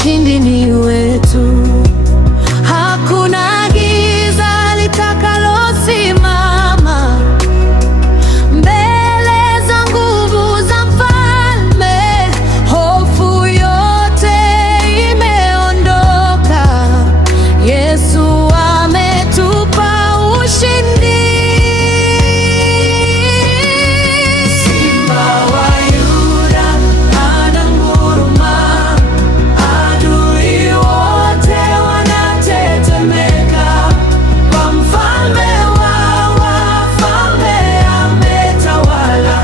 ushindi ni wetu. Hakuna giza litakalosimama mbele za nguvu za Mfalme. Hofu yote imeondoka, Yesu ametupa ushindi. Simba wa Yuda ananguruma, adui wote wanatetemeka. Kwa Mfalme wa wafalme ametawala,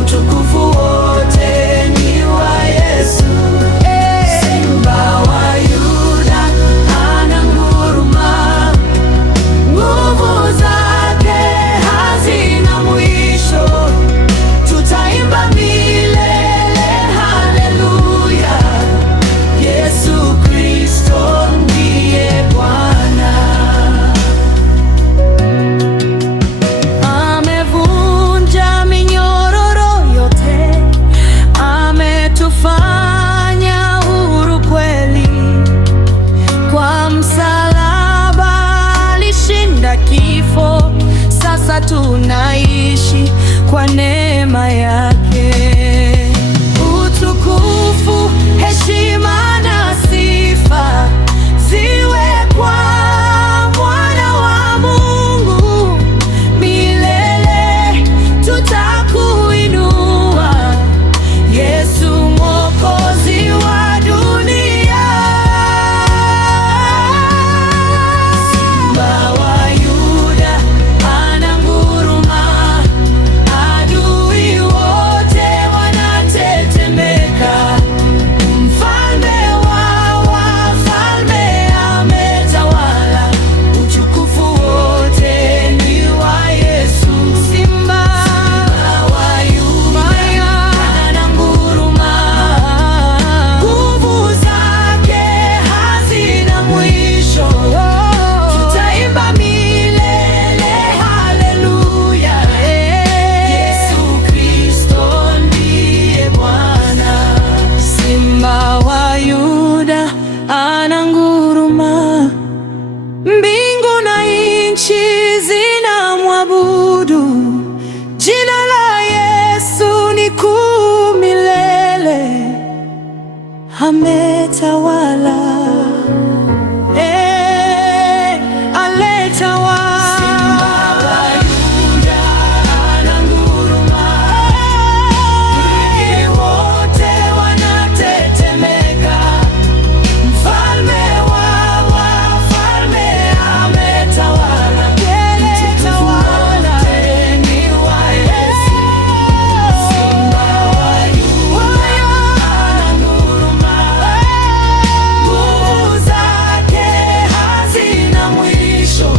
utukufu wote ni wa Yesu. Simba wa Yuda ananguruma, nguvu zake hazina mwisho. Tutaimba milele haleluya, Yesu Kristo ndiye Bwana. Amevunja minyororo yote, ametufanya huru kweli. Kwa msalaba alishinda kifo, sasa tunaishi kwa neema yake. Utukufu, heshima na sifa ziwe kwa Mwana wa Mungu. Milele tutakuinua, Yesu Mwokozi wa dunia. Simba wa Yuda ananguruma, adui wote wanatetemeka. Mfalme wa wafalme ametawala, utukufu wote ni wa Yesu. Simba wa Yuda ananguruma, nguvu zake hazina mwisho. Tutaimba milele haleluya, Yesu Kristo ndiye Bwana. Simba wa Yuda ananguruma, mbingu na nchi zinamwabudu. Jina la Yesu ni kuu milele, ametawala, aletawala. Simba wa Yuda ananguruma, adui wote wanatetemeka. Mfalme wa wafalme ametawala, utukufu wote ni wa Yesu. Simba wa Yuda ananguruma, nguvu zake hazina mwisho.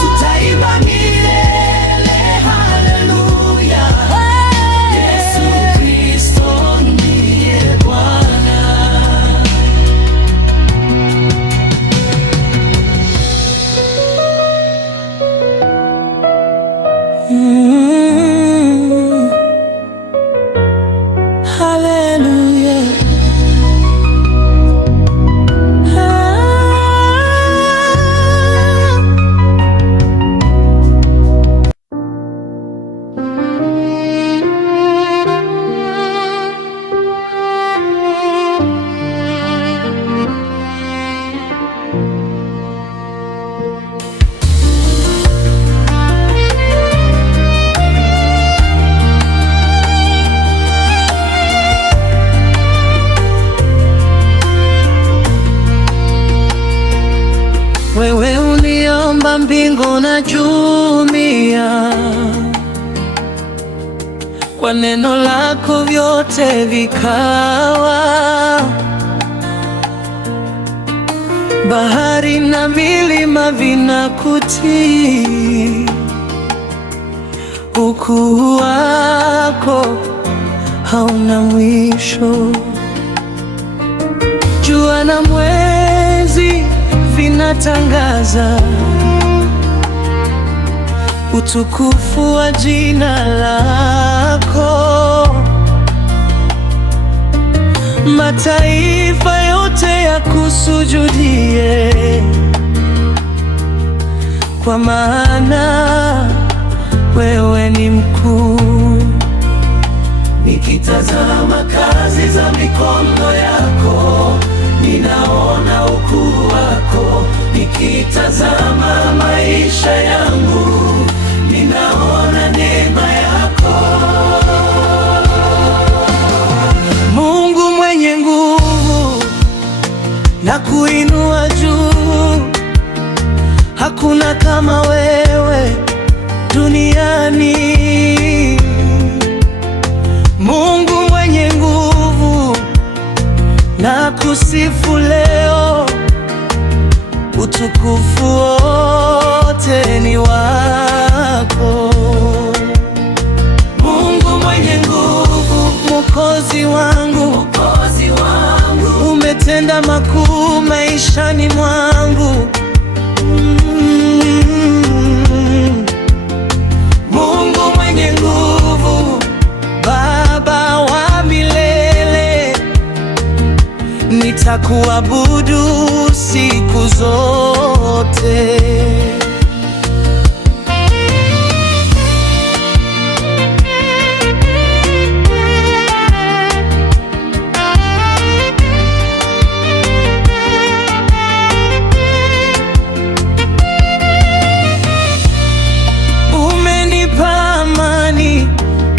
Tutaimba milele haleluya, Yesu Kristo ndiye Bwana. Haleluya. Wewe uliomba mbingu na dunia, kwa neno lako vyote vikawa. Bahari na milima vinakutii, ukuu wako hauna mwisho. Jua na mwezi vinatangaza utukufu wa jina lako. Mataifa yote kwa maana wewe ni mkuu. Nikitazama kazi za mikono yako, ninaona ukuu wako. Nikitazama maisha yangu, ninaona neema yako. Mungu mwenye nguvu, na kuinua juu. Hakuna kama wewe duniani. Mungu mwenye nguvu, na kusifu leo. Utukufu wote ni wako. Mungu mwenye nguvu, Mwokozi wangu, umetenda makuu maishani mwangu. Mungu mwenye nguvu, Baba wa milele, nitakuabudu siku zote.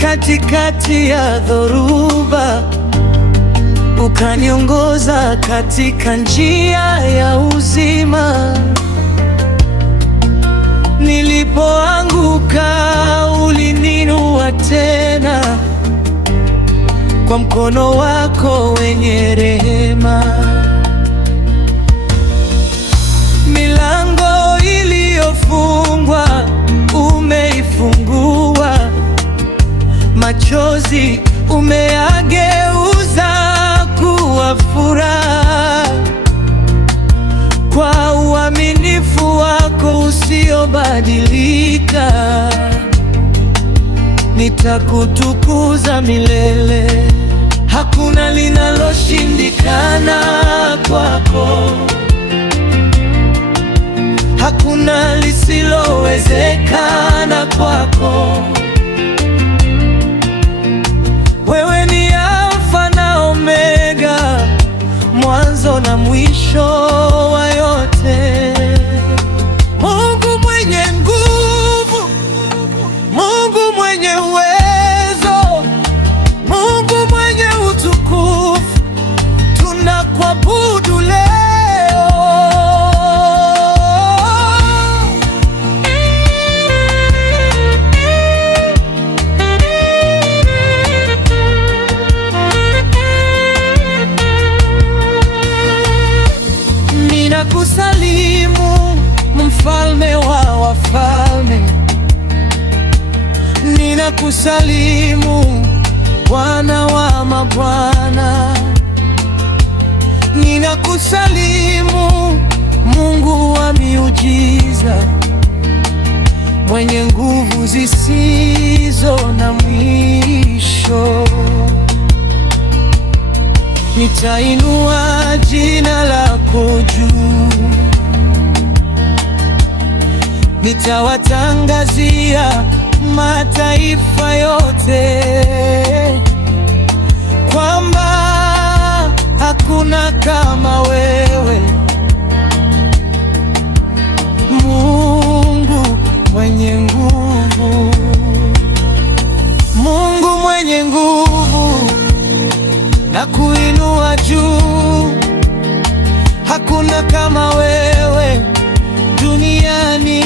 Katikati ya dhoruba, ukaniongoza katika njia ya uzima. Nilipoanguka ulininua tena, kwa mkono wako wenye rehema. Milango iliyofungwa umeifungua, machozi umeyageuza kuwa furaha. Kwa uaminifu wako usiobadilika, nitakutukuza milele. Hakuna linaloshindikana kwako, hakuna lisilowezekana kwako. Wewe ni Alfa na Omega, mwanzo na mwisho wa yote. Mungu mwenye nguvu, Mungu mwenye uwezo, Mungu mwenye utukufu, tunakuabudu leo. Ninakusalimu mfalme wa wafalme, ninakusalimu Bwana wa mabwana, ninakusalimu Mungu wa miujiza, mwenye nguvu zisizo na mwisho. Nitainua jina lako juu, nitawatangazia mataifa yote kwamba hakuna kama wewe, Mungu mwenye nguvu. Mungu mwenye nguvu, na kuinua juu. Hakuna kama wewe duniani.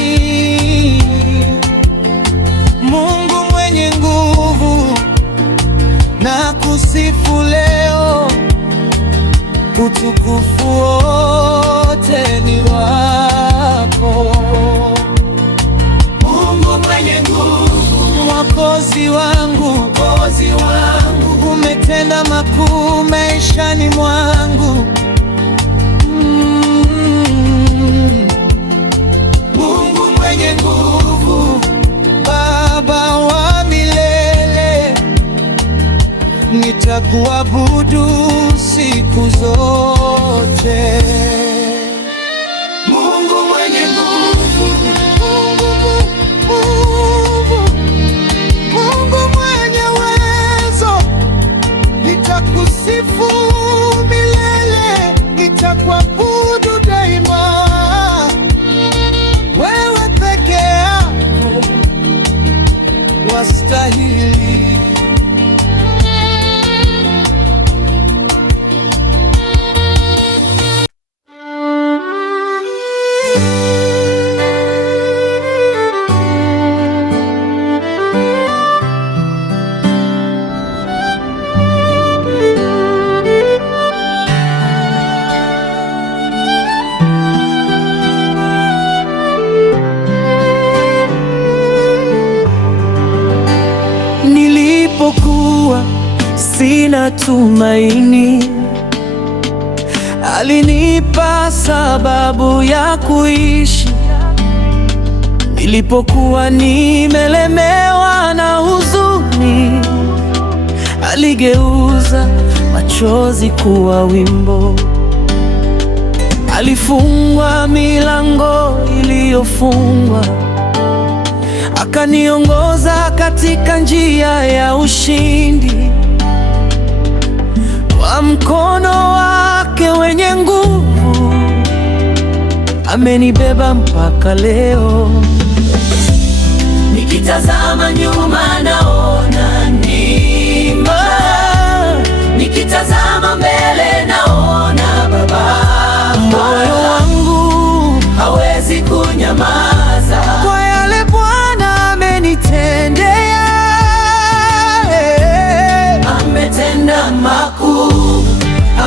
Mungu mwenye nguvu, na kusifu leo. Utukufu wote ni wako. Mungu mwenye nguvu, Mwokozi wangu, umetenda makuu maishani mwangu. Mungu mwenye nguvu, Baba wa milele, nitakuabudu siku zote. Mungu mwenye nguvu, Nilipokuwa sina tumaini, alinipa sababu ya kuishi. Nilipokuwa nimelemewa na huzuni, aligeuza machozi kuwa wimbo. Alifungua milango iliyofungwa, akaniongoza katika njia ya ushindi. Kwa mkono wake wenye nguvu, amenibeba mpaka leo. Nikitazama nyuma naona neema, nikitazama mbele naona Baba. Moyo wangu hawezi kunyamaza kwa yale Bwana amenitendea. Ametenda makuu,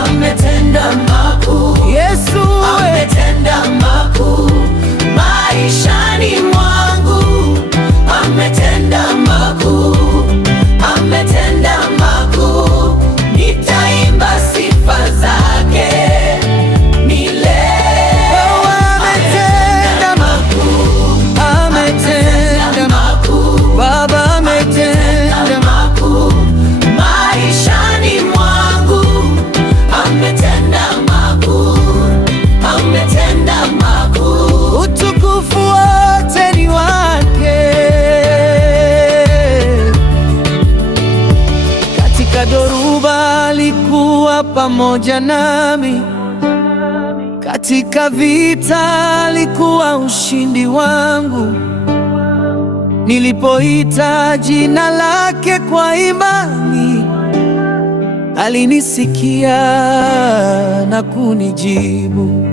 ametenda makuu. Yesu ametenda makuu maishani mwangu. Ametenda makuu, ametenda makuu. Nitaimba sifa zake milele. Ametenda makuu, ametenda makuu. Baba ametenda makuu maishani mwangu. Ametenda makuu, ametenda makuu. Utukufu wote ni wake. Katika dhoruba alikuwa pamoja nami, katika vita alikuwa ushindi wangu. Nilipoita jina lake kwa imani, alinisikia na kunijibu.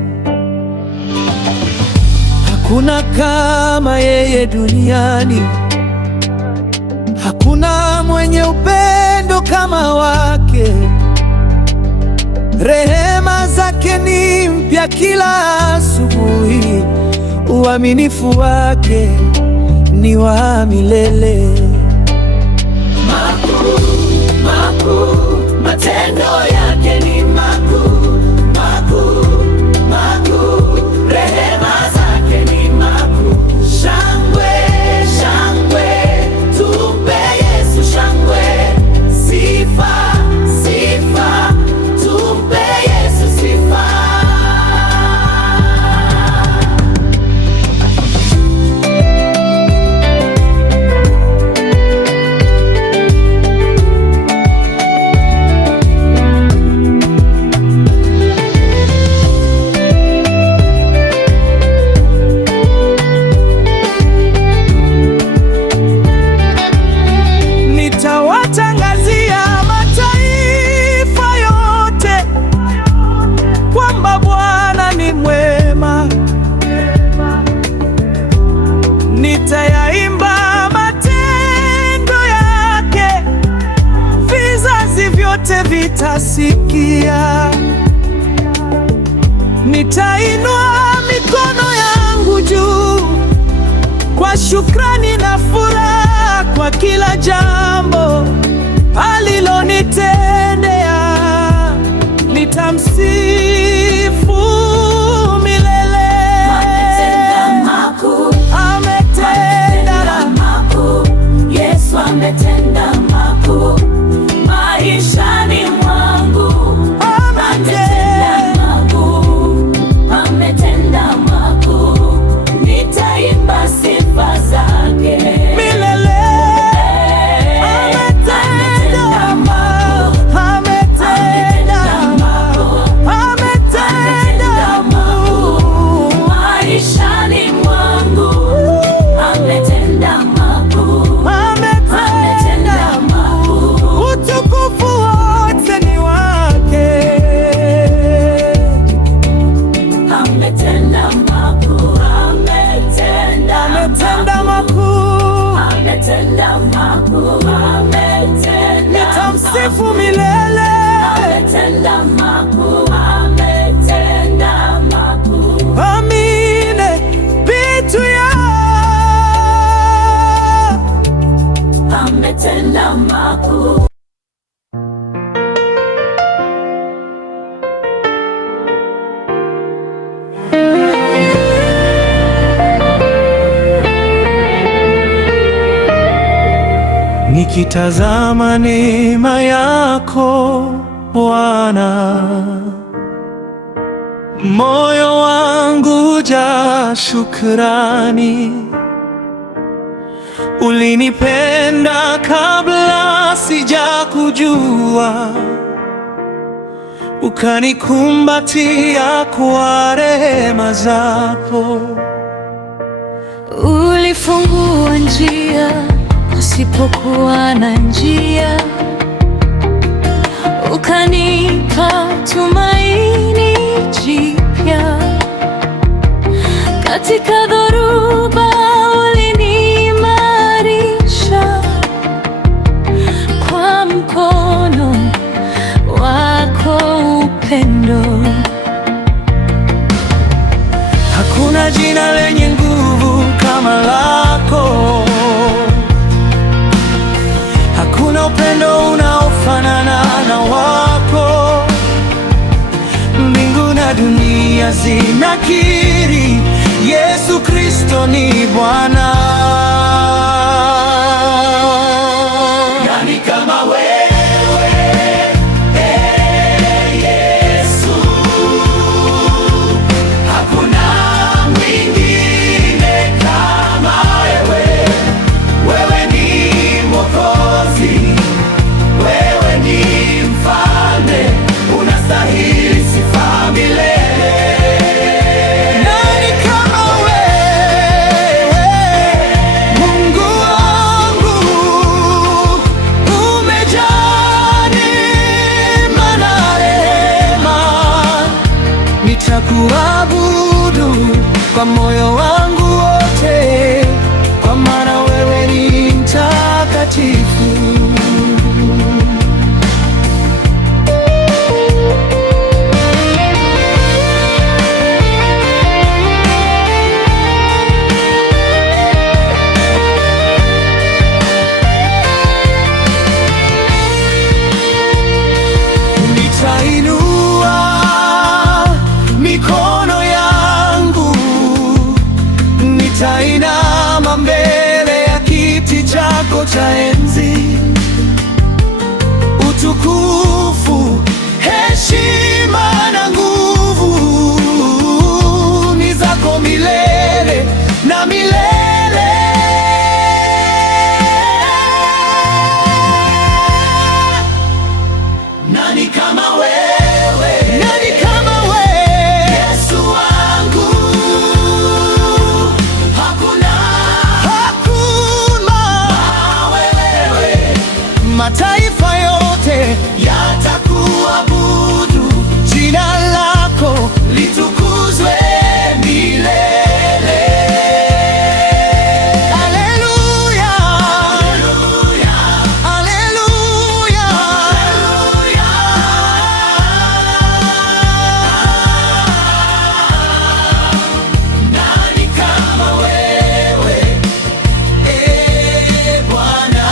Hakuna kama yeye duniani, hakuna mwenye upendo kama wake. Rehema zake ni mpya kila asubuhi, uaminifu wake ni wa milele. Makuu, makuu, matendo yake ni makuu, makuu, makuu, rehema zake ni makuu. Shangwe, shangwe, tumpe Yesu shangwe. Sifa, sifa, tumpe Yesu sifa. Nitawatangazia mataifa yote kwamba Bwana ni mwema. Nitayaimba matendo yake, vizazi vyote vitasikia. Nitainua mikono yangu juu kwa shukrani na furaha kwa kila jambo alilonitendea. Nitamsifu milele. Ametenda makuu, ametenda makuu. Yesu ametenda makuu maishani mwangu. Ametenda makuu, ametenda makuu. Nitaimba sifa zake milele. Ametenda makuu, ametenda makuu, ametenda makuu maishani mwangu. Ametenda makuu, ametenda makuu. Utukufu wote ni wake. Ametenda makuu, ametenda makuu, ametenda makuu, ametenda. Nitamsifu milele. Ametenda makuu, ametenda makuu. Amine bitu ya. Ametenda makuu. Nikitazama neema yako Bwana, moyo wangu hujaa shukrani. Ulinipenda kabla sijakujua, ukanikumbatia kwa rehema zako. Ulifungua njia pasipokuwa na njia, ukanipa tumaini jipya. Katika dhoruba uliniimarisha kwa mkono wako upendo. Hakuna jina lenye nguvu kama lako, hakuna upendo unaofanana na wako. Mbingu na dunia zinakiri Yesu Kristo ni Bwana. Nani kama wewe, Yesu? Hakuna mwingine kama wewe. Wewe ni Mwokozi, wewe ni Mfalme, unastahili sifa milele. Nani kama wewe, Mungu wangu? Umejaa neema na rehema. Nitakuabudu kwa moyo wangu wote, kwa maana wewe ni mtakatifu. Nitainua mikono yangu, nitainama mbele ya kiti chako cha enzi. Utukufu, heshima na nguvu ni zako milele na milele. Nani kama wewe? Nani kama wewe? Yesu wangu. Hakuna wewe. Mataifa yote yatakuabudu, jina lako litukuzwe milele. Haleluya, haleluya, haleluya. Nani kama wewe, Bwana?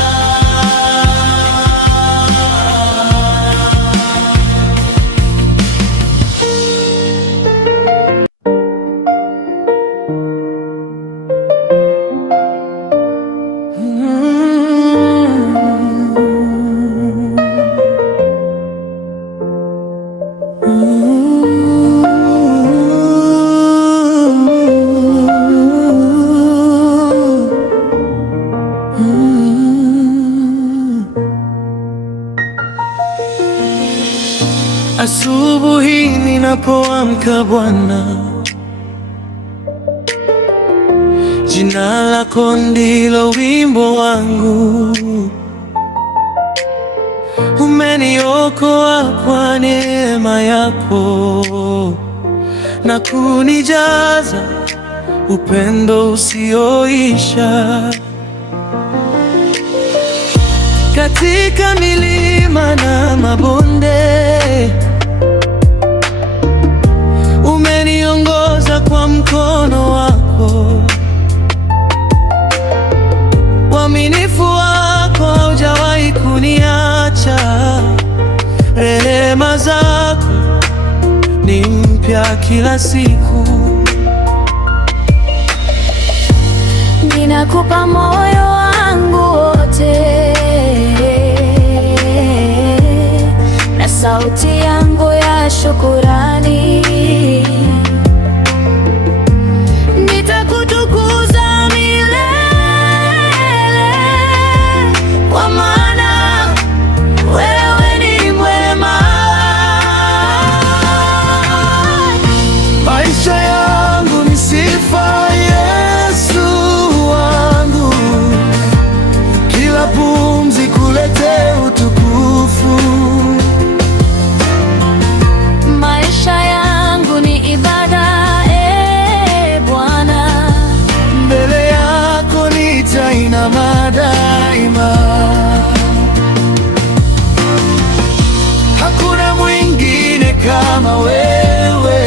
Asubuhi ninapoamka Bwana, jina lako ndilo wimbo wangu. Umeniokoa kwa neema yako na kunijaza upendo usioisha. Katika milima na mabonde, umeniongoza kwa mkono wako. Uaminifu wako haujawahi jipya kila siku. Ninakupa moyo wangu wote na sauti yangu ya shukurani. Nitakutukuza milele, kwa maana wewe ni mwema. Maisha yangu ni sifa, Yesu wangu, kila pumzi kulete utukufu. Maisha yangu ni ibada, Bwana, mbele yako nitainama daima. Hakuna mwingine kama wewe,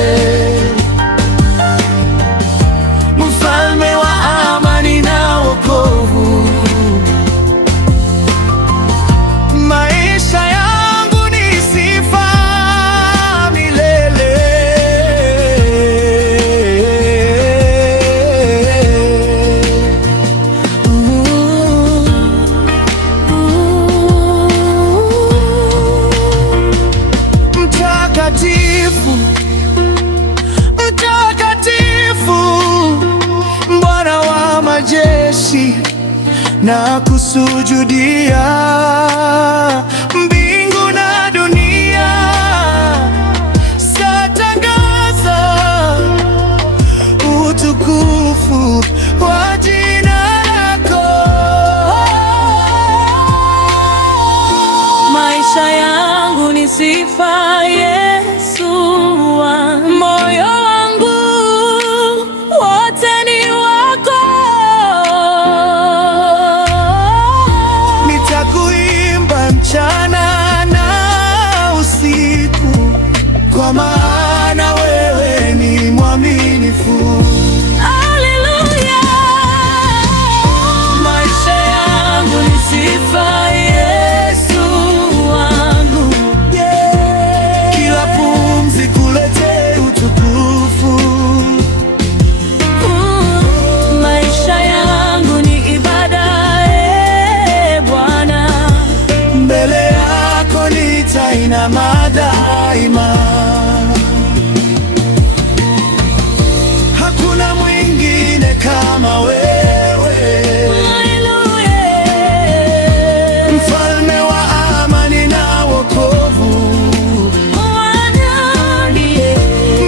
mfalme wa amani na wokovu. Maisha yangu ni sifa milele. Mtakatifu, mtakatifu, Bwana wa majeshi, na kusujudia. Mbingu na dunia zatangaza utukufu wa jina lako. maisha yangu ni sifa, Yesu wangu. Moyo wangu wote ni wako. Nitakuimba mchana na usiku, kwa maana wewe ni mwaminifu. Haleluya. Maisha yangu ni sifa, Yesu wangu. Kila pumzi kulete utukufu. Maisha yangu ni ibada, Bwana, Mbele yako nitainama daima. Hakuna mwingine kama wewe, haleluya. mfalme wa amani na wokovu.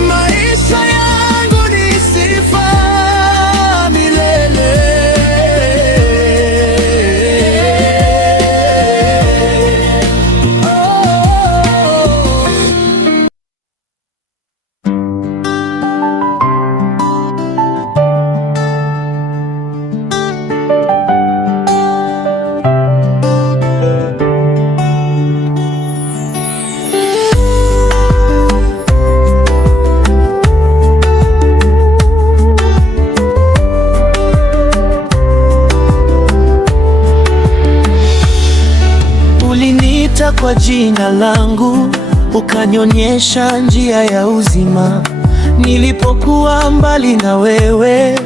Maisha yangu ni sifa milele. Uliniita kwa jina langu, ukanionyesha njia ya uzima. Nilipokuwa mbali na wewe,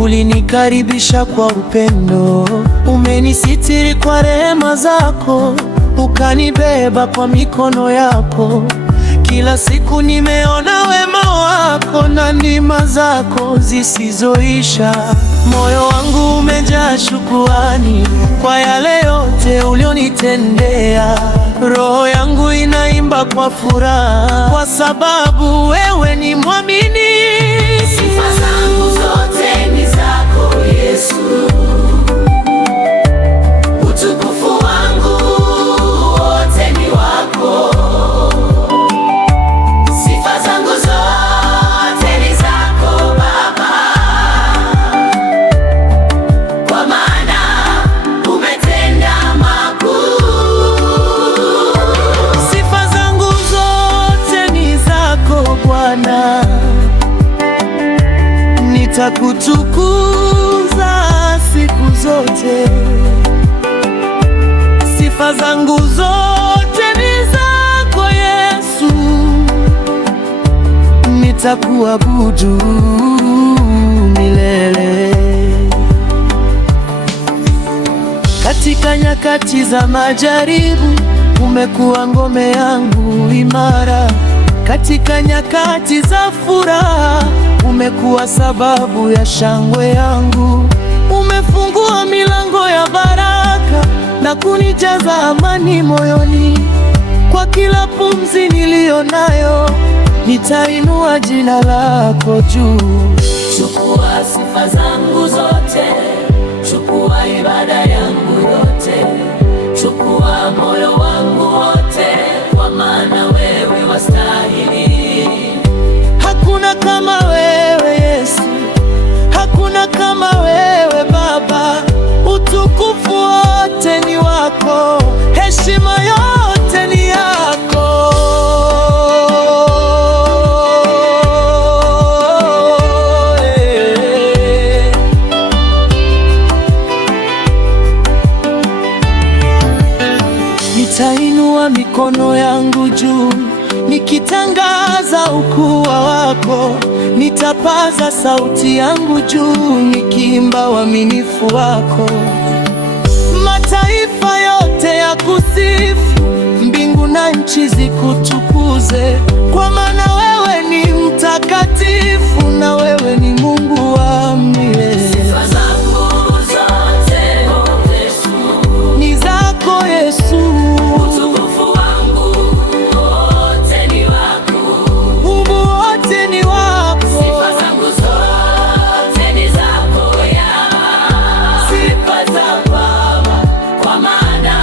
ulinikaribisha kwa upendo. Umenisitiri kwa rehema zako, ukanibeba kwa mikono yako. Kila siku nimeona wema wako na neema zako zisizoisha. Moyo wangu umejaa shukrani kwa yale yote ulionitendea. Roho yangu inaimba kwa furaha, kwa sababu wewe ni mwaminifu. Sifa zangu zote ni zako, Yesu. Utukufu wangu wote ni wako. Sifa zangu zote ni zako, Baba, kwa maana umetenda makuu. Sifa zangu zote ni zako Bwana, nitakutukuza siku zote. Sifa zangu zote ni zako Yesu, nitakuabudu milele. Katika nyakati za majaribu, umekuwa ngome yangu imara. Katika nyakati za furaha, umekuwa sababu ya shangwe yangu. Umefungua milango ya baraka na kunijaza amani moyoni. Kwa kila pumzi niliyo nayo, nitainua jina lako juu. Chukua sifa zangu zote, chukua ibada yangu yote, chukua moyo wangu wote, kwa maana wewe wastahili. Hakuna kama wewe Yesu, hakuna kama wewe Baba. Utukufu wote ni wako, heshima yote ni yako. Nitainua mikono yangu juu, nikitangaza ukuu wako. Nitapaza sauti yangu juu, nikiimba uaminifu wako. Mataifa yote yakusifu, mbingu na nchi zikutukuze, kwa maana wewe ni mtakatifu na wewe ni Mungu wa milele. Sifa zangu zote Yesu, ni zako Yesu. utukufu wangu wote ni wako, Mungu wote ni wako. sifa zangu zote ni zako Yahweh, sifa za Baba, kwa maana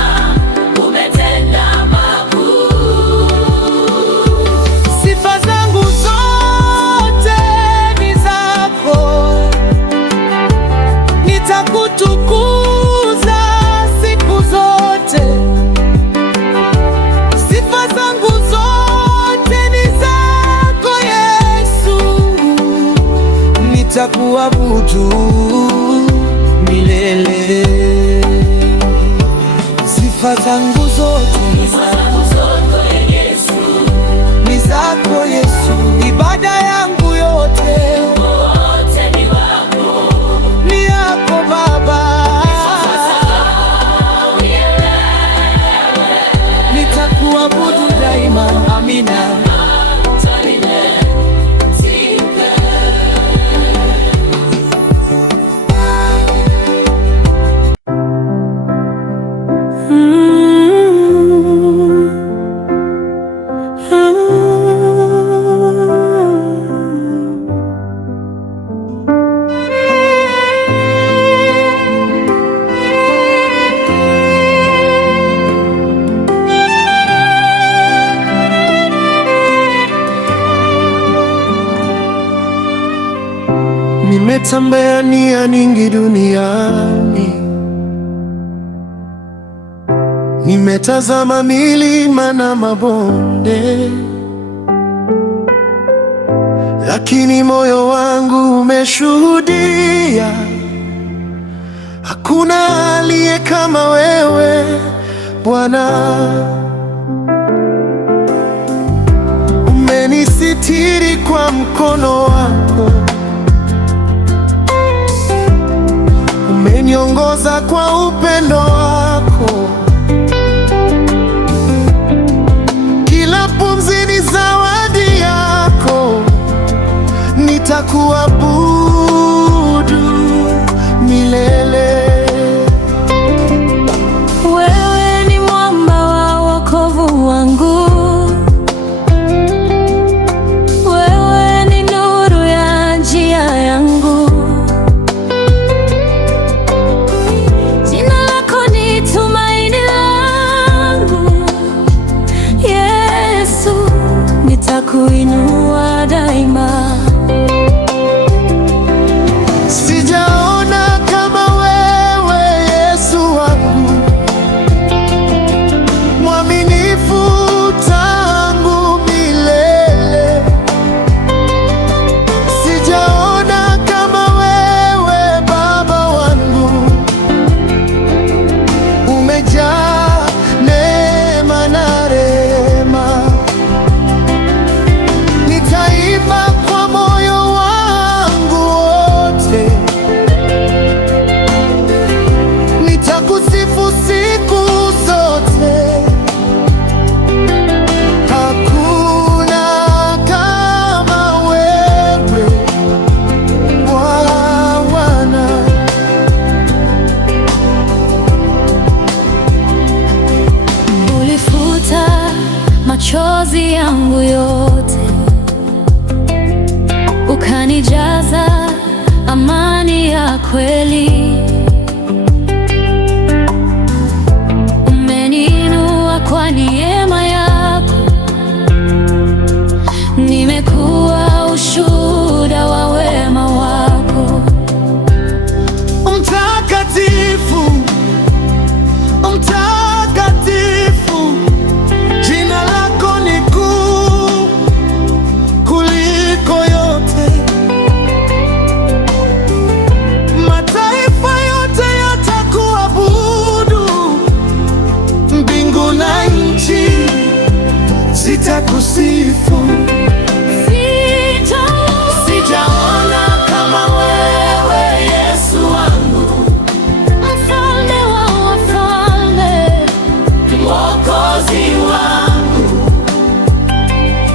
umetenda makuu. Sifa zangu zote ni zako, nitakutukuza siku zote. Sifa zangu zote ni zako Yesu, nitakuabudu milele. Sifa zangu zote ni Sifa zako, zangu zote Yesu, ni zako Yesu. Ibada yangu yote wote ni wako, ni yako Baba. Nitakuabudu daima, amina. Nimetembea nia nyingi duniani, nimetazama milima na mabonde, lakini moyo wangu umeshuhudia, hakuna aliye kama wewe Bwana. Umenisitiri kwa mkono wako, umeniongoza kwa upendo wako. Kila pumzi ni zawadi yako, nitakuabudu milele. Wewe ni mwamba wa wokovu wangu, wewe ni nuru ya njia yangu. Jina lako ni tumaini langu, Yesu, nitakuinua daima. machozi yangu yote, ukanijaza amani ya kweli. Umeniinua kwa neema yako, nimekuwa ushuhuda wa wema wako. Mtakatifu, mtakatifu, jina lako ni kuu kuliko yote. Mataifa yote yatakuabudu, mbingu na nchi zitakusifu. Sijaona kama wewe, Yesu wangu, Mfalme wa wafalme, Mwokozi wangu.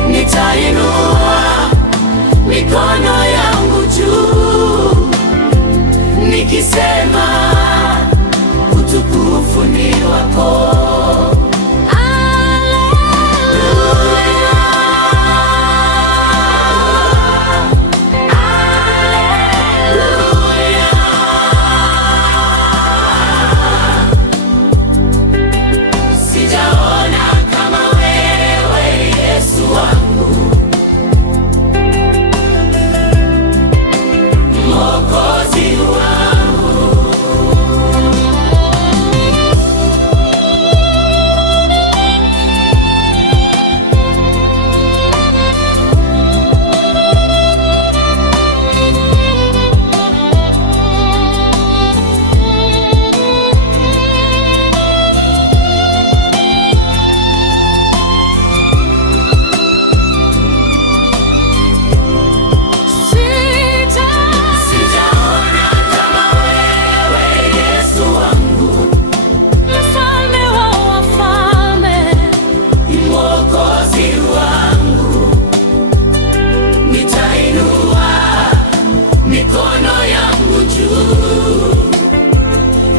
Nitainua mikono yangu juu nikisema utukufu ni wako.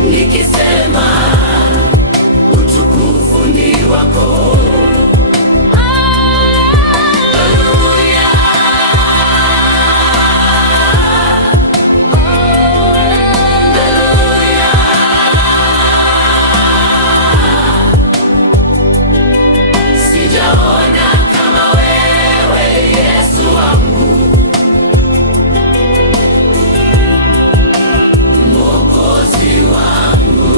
Nikisema utukufu ni wako. Haleluya, haleluya. Sijaona kama wewe, Yesu wangu, Mwokozi wangu.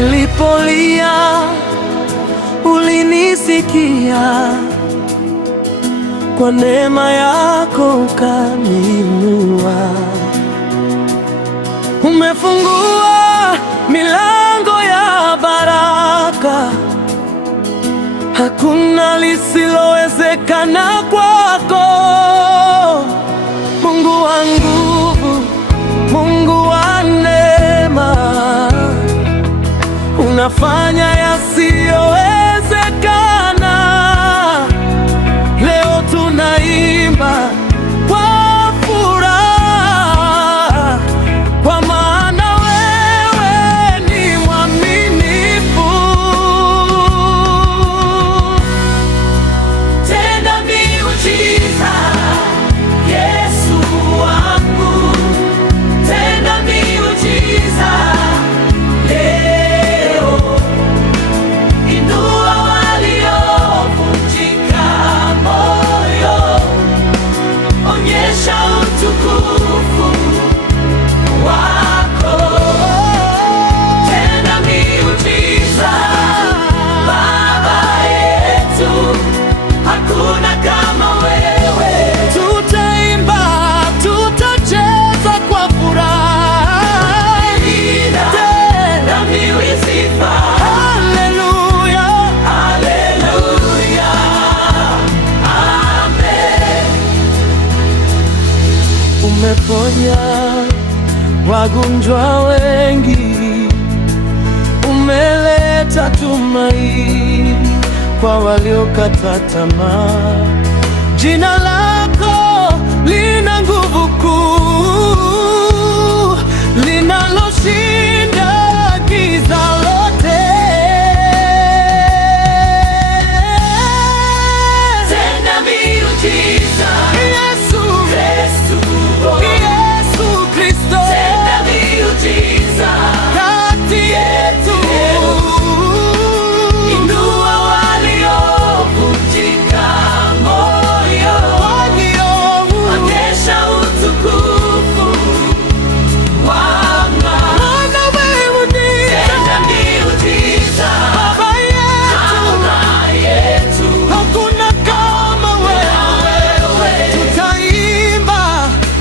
nilipolia ulinisikia, kwa neema yako ukaniinua. Umefungua milango ya baraka, hakuna lisilowezekana kwako. Mungu wa nguvu, Mungu wa neema, unafanya yasiyowezekana. Leo tunaimba kwa furaha, kwa maana wewe ni mwaminifu. Tenda miujiza, Yesu wangu, tenda miujiza leo. Inua waliovunjika moyo, onyesha utukufu wako. Tenda miujiza, Baba yetu, hakuna kama wewe. Tutaimba, tutacheza kwa furaha. Nami wisifa. Haleluya, Haleluya, amen. Umeponya wagonjwa wengi, umeleta tumaini kwa waliokata tamaa. Jina lako lina nguvu kuu, linaloshinda giza lote. Tenda miujiza, Yesu Kristo. Yesu Kristo, Tenda miujiza kati yetu. Inua waliovunjika moyo, onyesha utukufu wako. Tenda miujiza, Baba yetu, hakuna kama wewe. Tutaimba,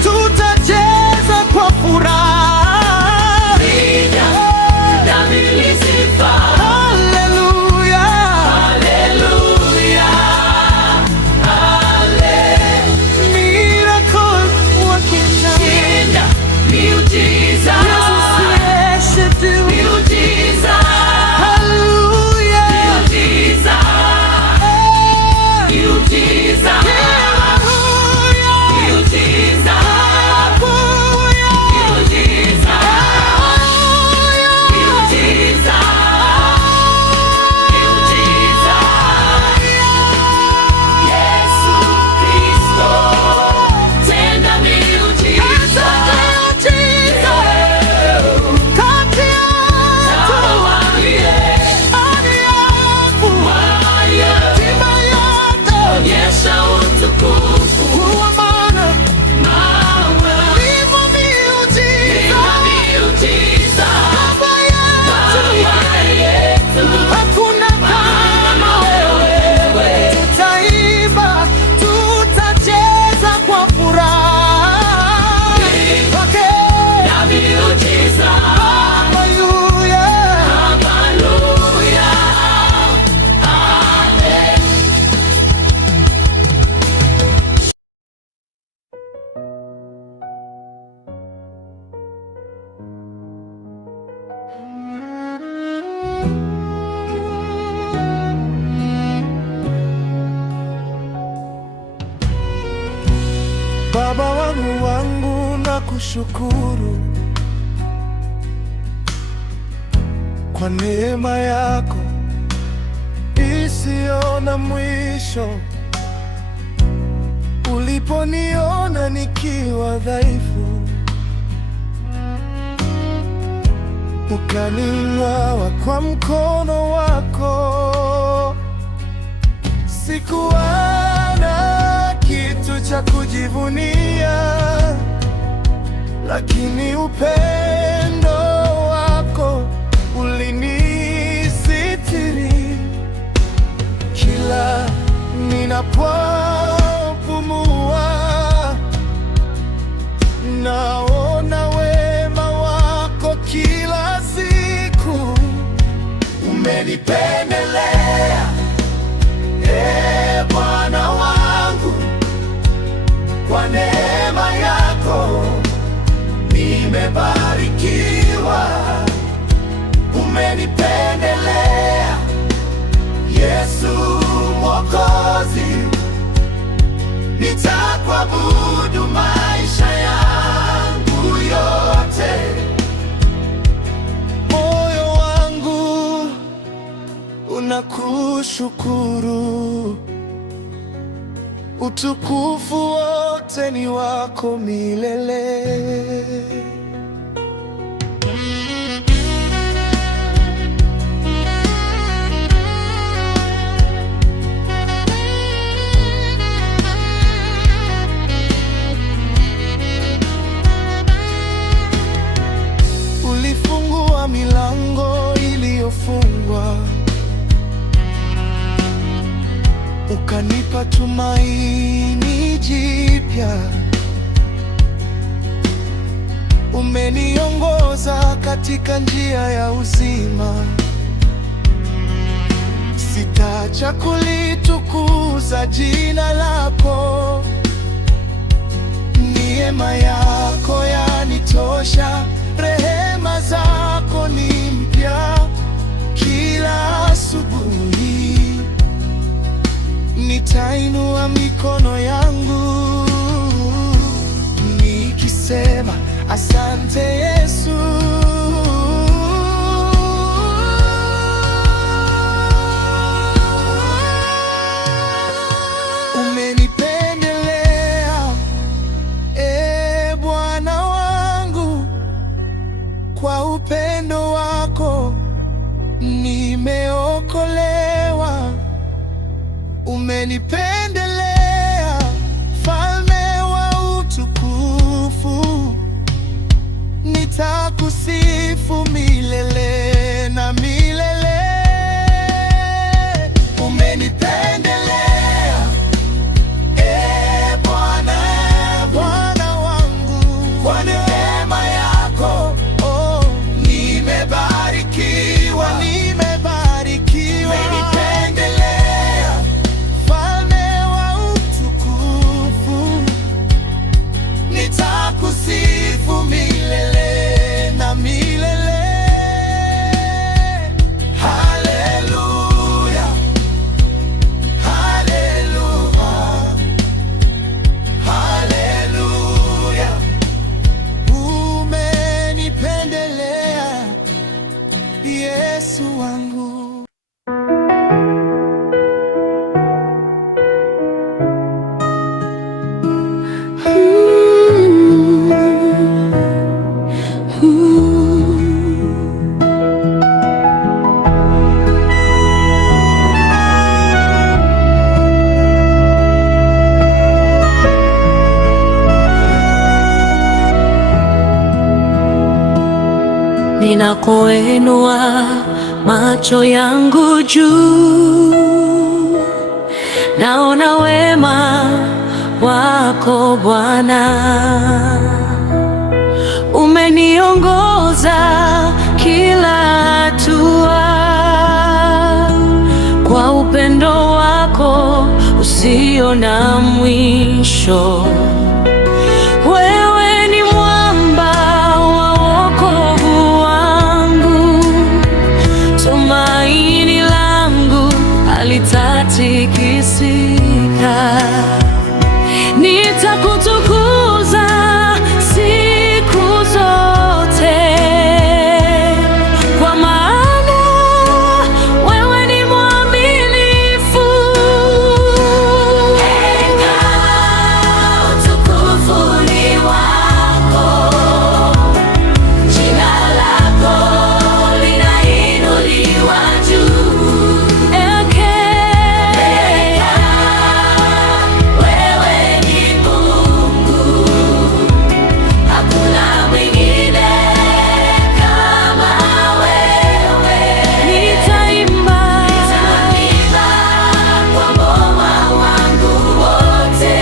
tutacheza kwa furaha. Inabidi sifa. Haleluya, Haleluya, miracle working God. tenda miujiza, Jesus, yes, you do. miujiza, Hallelujah. miujiza, miujiza, Hallelujah. miujiza, Hallelujah. miujiza, miujiza, miujiza. Yesu Kristo, tenda miujiza. Onyesha utukufu mawe, tenda miujiza. Baba yetu, Hakuna kama wewe. Tutaimba, tutacheza kwa furaha. Okay. na miujiza. Hallelujah. Haleluya, Baba wangu nakushukuru kwa neema yako isiyo na mwisho. Uliponiona nikiwa dhaifu, ukaninua kwa mkono wako. Sikuwa na kitu cha kujivunia, lakini upendo wako ulinisitiri. Kila ninapopumua, naona wema wako kila siku. Umenipendelea, Bwana wangu, kwa neema yako nimebarikiwa. Umenipendelea, Yesu Mwokozi, nitakuabudu maisha yangu yote. Moyo wangu unakushukuru, utukufu wote ni wako milele. Ulifungua milango iliyofungwa, ukanipa tumaini jipya. Umeniongoza katika njia ya uzima, sitaacha kulitukuza jina lako. Neema yako nitainua mikono yangu nikisema asante Yesu. Umenipendelea, Bwana wangu, kwa upendo wako nimeokolewa. Umenipendelea, Mfalme wa utukufu, nitakusifu milele na milele. Umenipendelea, Bwana wangu, kwa neema yako nimebarikiwa. Umenipendelea, Mfalme wa utukufu, nitakusifu milele na milele. Haleluya, haleluya, haleluya. Umenipendelea, Yesu wangu. Ninakoinua macho yangu juu, naona wema wako Bwana. Umeniongoza kila hatua, kwa upendo wako usio na mwisho. Wewe ni mwamba wa wokovu wangu, tumaini langu halitatikisika. Nitakutukuza siku zote, kwa maana wewe ni mwaminifu. Utukufu ni wako, jina lako linainuliwa juu. Wewe ni Mungu, hakuna mwingine kama wewe. Nitaimba Kwa moyo wangu wote,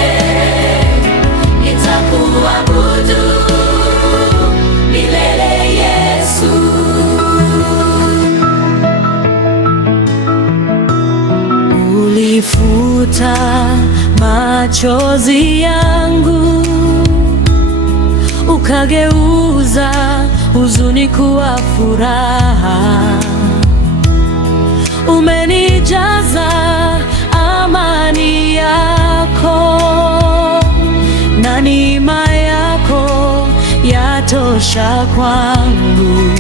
nitakuabudu milele Yesu. ulifuta machozi yangu, ukageuza huzuni kuwa furaha. Umenijaza amani yako, na neema yako yatosha kwangu.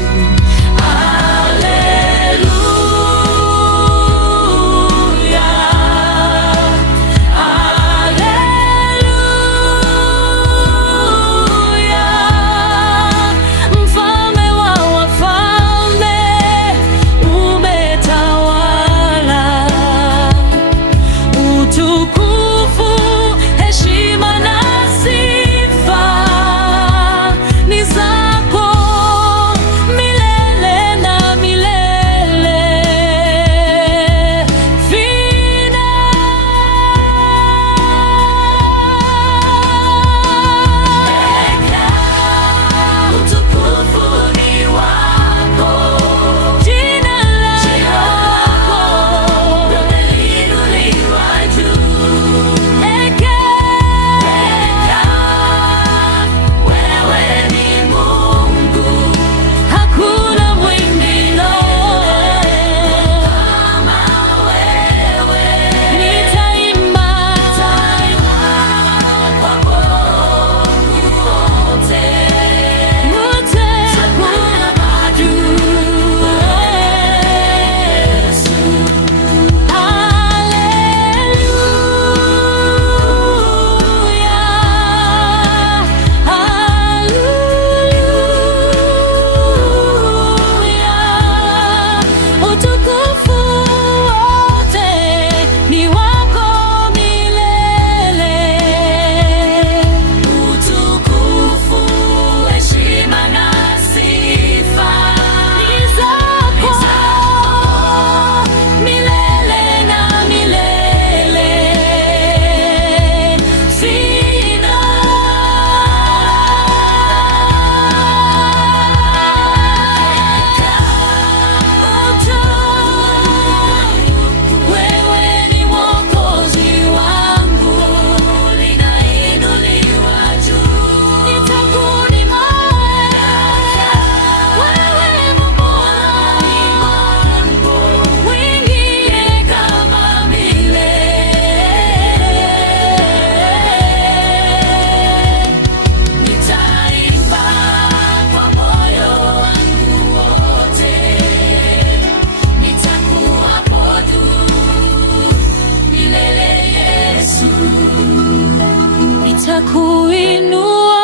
nitakuinua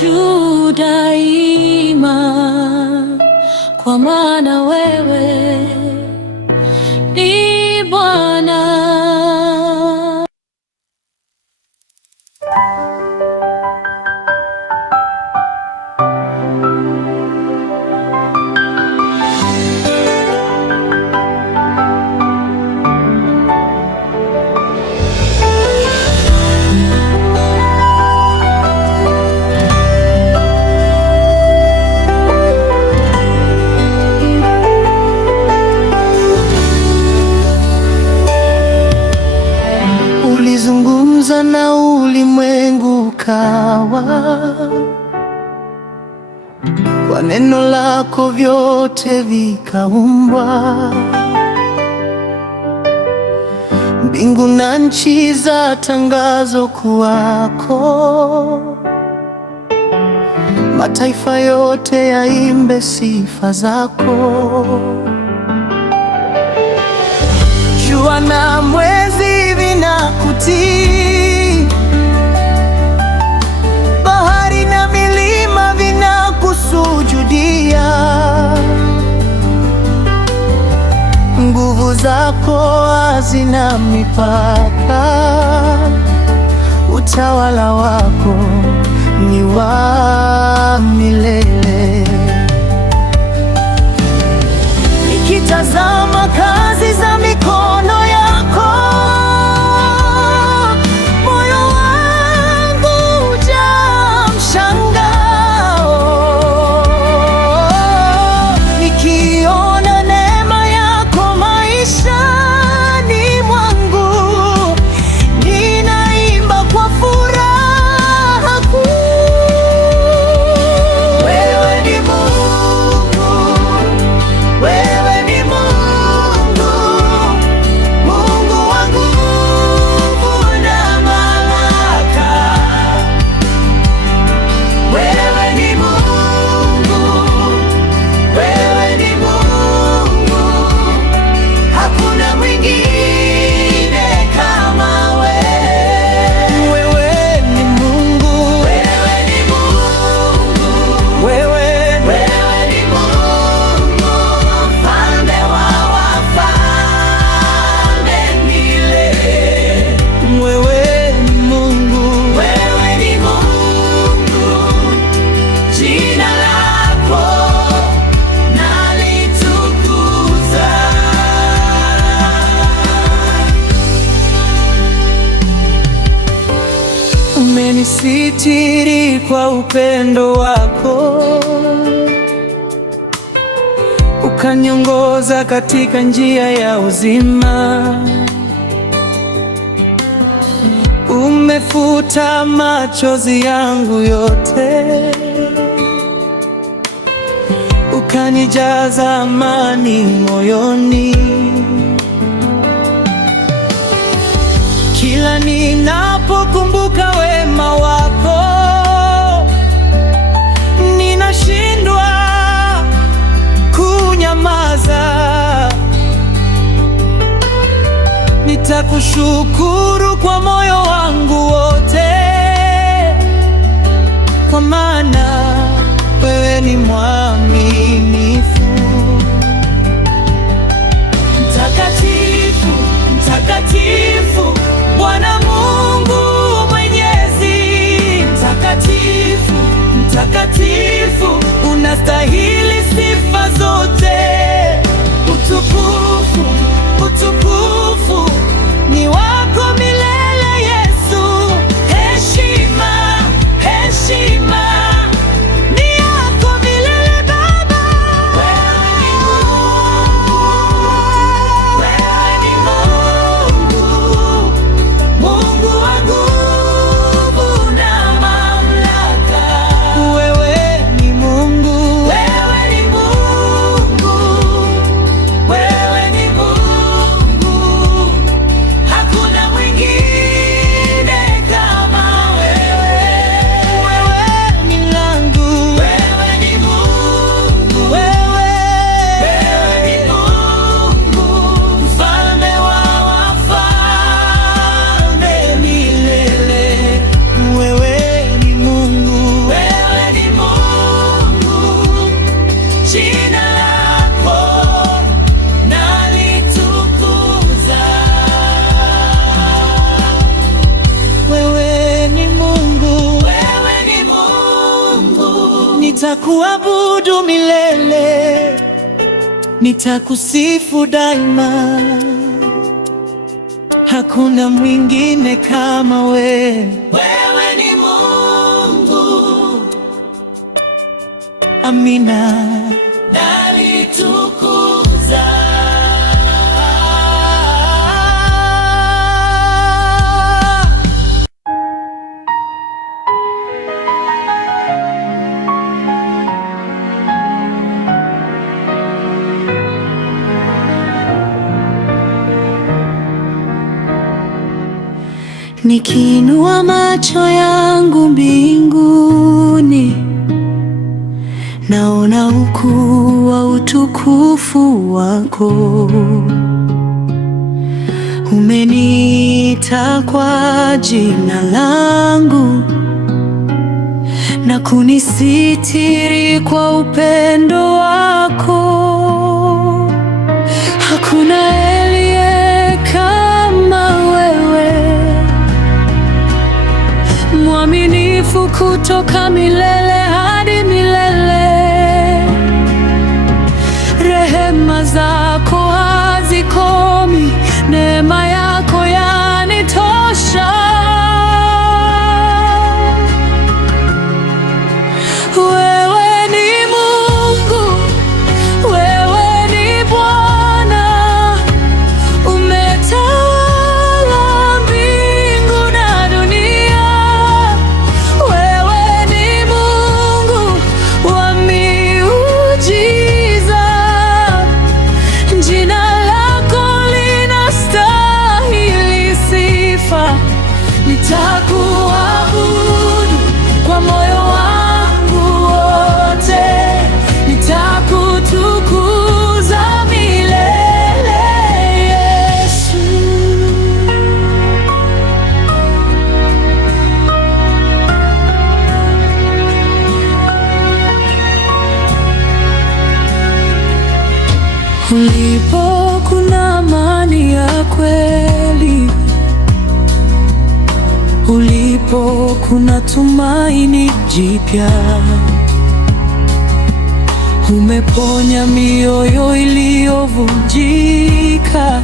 juu daima, kwa maana wewe ni Bwana. Ulizungumza na ulimwengu ukawa, kwa neno lako vyote vikaumbwa. Mbingu na nchi za tangazo kuwako, mataifa yote yaimbe sifa zako. Jua na mwezi vinakutii, bahari na milima vinakusujudia. Nguvu zako hazina mipaka, utawala wako ni wa milele. Nikitazama kazi za mikono yako, moyo wangu hujaa mshangao. Nikiona neema yako maishani mwangu, ninaimba kwa furaha kuu. Wewe ni Mungu, wewe ni Mungu, Mungu wa nguvu na mamlaka. Wewe ni Mungu, wewe ni Mungu, hakuna mwingine kama wewe. Wewe ni Mungu, wewe ni Mungu, wewe ni Mungu, mfalme wa wafalme milele. Wewe ni Mungu, wewe ni Mungu, jina lako nalitukuza. Umenisitiri kwa upendo wako, ukaniongoza katika njia ya uzima. Umefuta machozi yangu yote, ukanijaza amani moyoni. Kila ninapokumbuka wema wako, ninashindwa kunyamaza. Nitakushukuru kwa moyo wangu wote, kwa maana wewe ni mwaminifu. Mtakatifu, mtakatifu, Bwana Mungu Mwenyezi. Mtakatifu, mtakatifu, unastahili sifa zote. Utukufu, utukufu ni wako milele Yesu. Heshima, heshima nitakuabudu milele, nitakusifu daima. Hakuna mwingine kama wewe. Wewe ni Mungu. Amina. Nalitukuza. Nikiinua macho yangu mbinguni, naona ukuu wa utukufu wako. Umeniita kwa jina langu na kunisitiri kwa upendo wako. Hakuna aliye kama wewe, mwaminifu kutoka milele hadi milele. Rehema zako hazikomi, neema yako yanitosha. Wewe ni Mungu, wewe ni Bwana, umetawala mbingu na dunia. Wewe ni Mungu wa miujiza, jina lako linastahili sifa. Nitakuabudu kwa moyo wangu wote, nitakutukuza milele, Yesu. Ulipo kuna amani ya kweli, ulipo kuna tumaini jipya. Umeponya mioyo iliyovunjika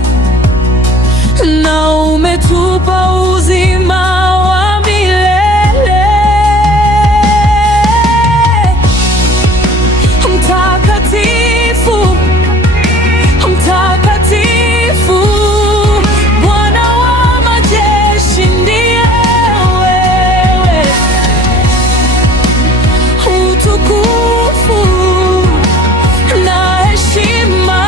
na umetupa uzima wa milele. Mtakatifu, mtakatifu, Bwana wa majeshi ndiye wewe. Utukufu na heshima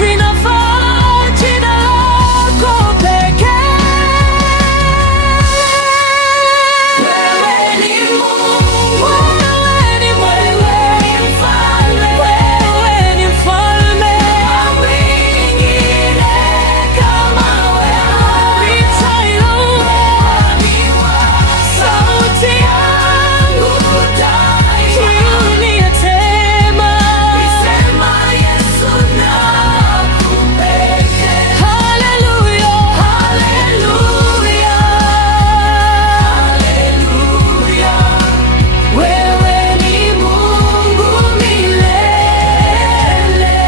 vinafaa jina lako pekee. Wewe ni Mungu, wewe ni mfalme, wewe ni mfalme. Mwingine kama wewe nitaiinua sauti yangu niyasema, Yesu nakupenda. Haleluya, haleluya, haleluya. Wewe ni Mungu milele.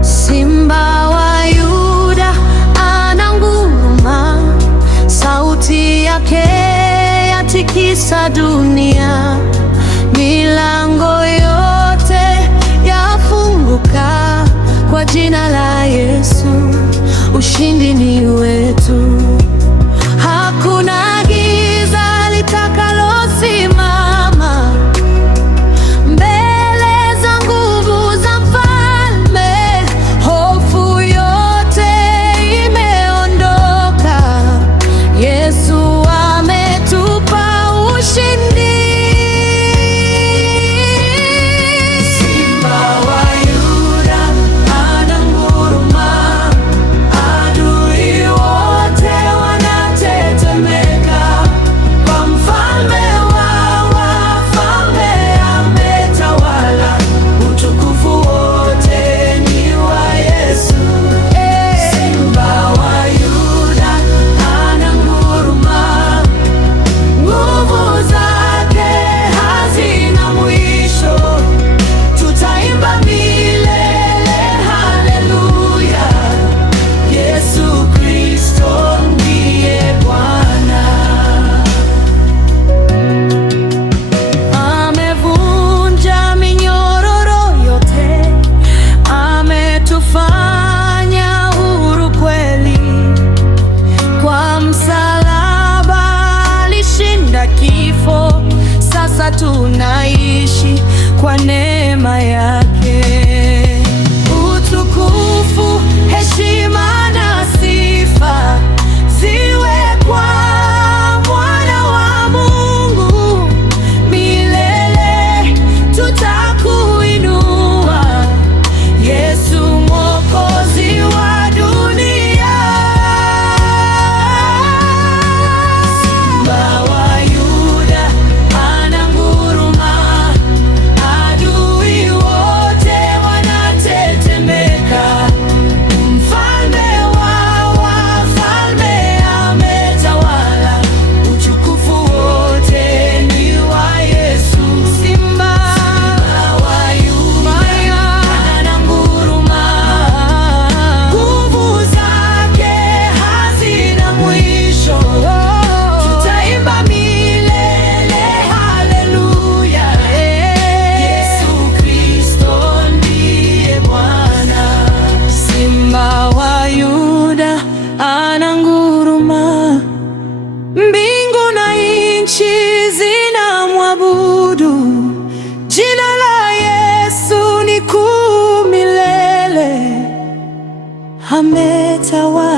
Simba wa Yuda ananguruma, sauti yake yatikisa dunia. Milango yote yafunguka kwa jina la Yesu, ushindi ni wetu. Hakuna giza litakalosimama mbele za nguvu za Mfalme. Hofu yote imeondoka, Yesu ametupa ushindi. sasa tunaishi kwa neema yake. Utukufu, heshima na sifa ziwe kwa Mwana wa Mungu. Milele tutakuinua, Yesu Mwokozi wa dunia. Simba wa Yuda ananguruma, adui wote wanatetemeka. Mfalme wa wafalme ametawala, utukufu wote ni wa Yesu. Simba wa Yuda ananguruma, nguvu zake hazina mwisho. Tutaimba milele haleluya, Yesu Kristo ndiye Bwana. Simba wa Yuda ananguruma, mbingu na nchi zinamwabudu. Jina la Yesu ni kuu milele, ametawala.